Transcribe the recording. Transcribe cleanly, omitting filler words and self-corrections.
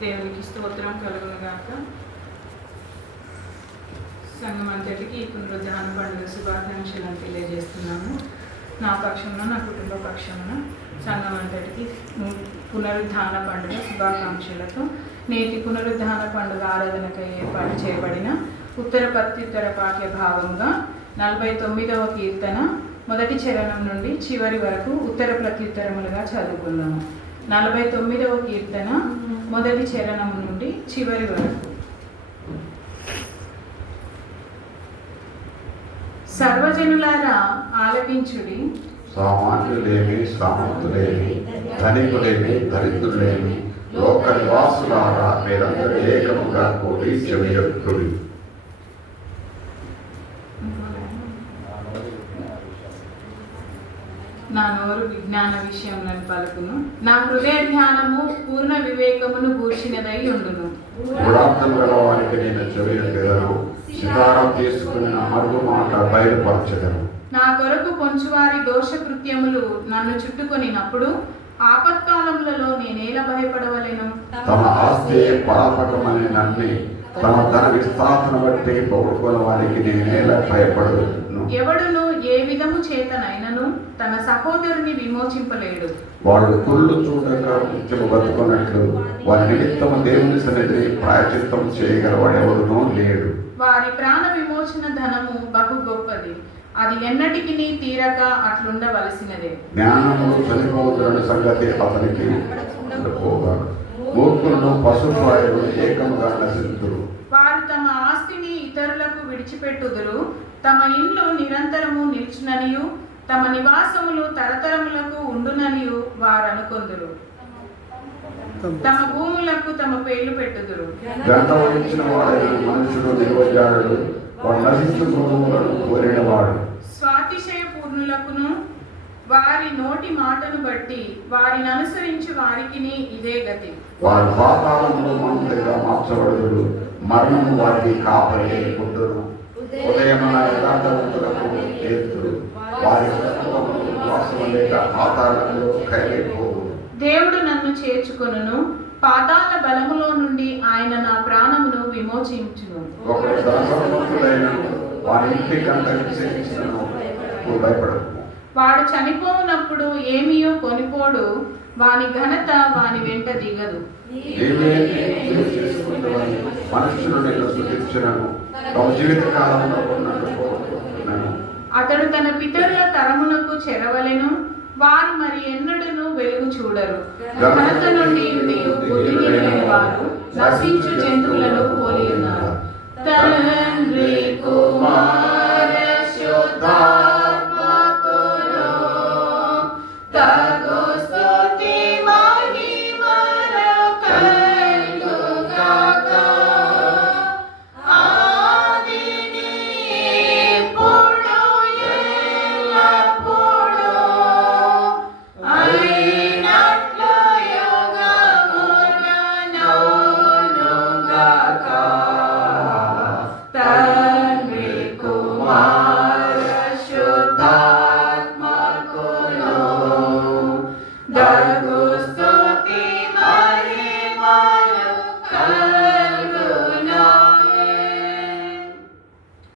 దేవునికి స్తోత్రం కలుగును గాక. సంఘం అంతటికి ఈ పునరుద్ధాన పండుగ శుభాకాంక్షలను తెలియజేస్తున్నాను. నా పక్షమున, నా కుటుంబ పక్షమున సంఘం అంతటికి పునరుద్ధాన పండుగ శుభాకాంక్షలతో నేటి పునరుద్ధాన పండుగ ఆరాధనకై ఏర్పాటు చేయబడిన ఉత్తర ప్రత్యుత్తర పాఠ్య భాగంగా 49వ కీర్తన మొదటి చరణం నుండి చివరి వరకు ఉత్తర ప్రత్యుత్తరములుగా చదువుకుందాము. 49వ కీర్తన మొదటి చరణం నుండి చివరి వరకు. సర్వజనులారా ఆలకించుడి. సామాన్యులేమి సామంతులేమి, ధనికులేమి దరిద్రులేమి, లోక నివాసులారా మీరందరూ ఏకముగా కూడి చెవియొక్కుడి. నా నోరు విజ్ఞాన విషయములను పలుకును, నా హృదయ ధ్యానము పూర్ణ వివేకమును గూర్చినదై ఉండును. గుడార్థం గల వారికి నేను చెవియొక్కదను, సితారం తీసుకుని నా మరుగు మాట బయలుపరచెదను. నా కొరకు పొంచువారి దోషకృత్యములు నన్ను చుట్టుకొనినప్పుడు ఆపత్కాలములలో నేనేలా భయపడవలెను? తమ ఆస్తి పరాపకమని నమ్మి తమ ధన విస్తారను బట్టి పొగుడుకున్న వారికి నేనేలా భయపడను. ఎవడును ఏ విధము చేతనైనను తన సహోదరుని విమోచింపలేడు. వాళ్ళు కుళ్ళు చూడక ముత్యము బతుకున్నట్లు వారి నిమిత్తము దేవుని సన్నిధిని ప్రాయచిత్తం చేయగలవాడెవడునూ లేడు. వారి ప్రాణ విమోచన ధనము బహు గొప్పది, అది ఎన్నటికి తీరక అట్లుండవలసినదే. జ్ఞానము చనిపోతున్న సంగతి అతనికి పోగాడు, మూర్ఖులను పశుప్రాయులు ఏకముగా నశించుదురు. వారు తమ ఆస్తిని ఇతరులకు విడిచిపెట్టుదురు, తమ ఇండ్లు నిరంతరము నిల్చుననియు తమ నివాసములు తరతరములకు ఉండుననియు వారు అనుకొందురు. తమ భూములకు తమ పేర్లు పెట్టుదురు. గంట వహించిన వాడైన మనుషుడు నిర్వజాడు, వాడు నశించు భూములను కోరినవాడు. స్వాతిశయ పూర్ణులకును వారి నోటి మాటను బట్టి వారిని అనుసరించి వారికిని ఇదే గతి. వారి పాతాళంలో మంత్రిగా మార్చబడుదురు, మరణము వారికి కాపరి పుట్టును. ఉదయమున యథార్థవంతులకు ఏతుడు, వారి వాసము లేక పాతాళంలో కైలిపోవు. దేవుడు నన్ను చేర్చుకొనును, పాతాళ బలములో నుండి ఆయన నా ప్రాణమును విమోచించును. ఒకడు ధనవంతుడైన వారి ఇంటి గంట విసేయించినను భయపడకు. వాడు చనిపోవునప్పుడు ఏమియో కొనిపోడు, వాని ఘనత వాని వెంట దిగదు. మనుషులు నిన్ను స్తుతించును, తమ జీవిత కాలంలో ఉన్నట్టు కోరుకుంటున్నాను. అతడు తన పితరుల తరమునకు చెరవలెను, వారు మరి ఎన్నడూను వెలుగు చూడరు. ఘనత నుండి బుద్ధిని లేని వారు నశించు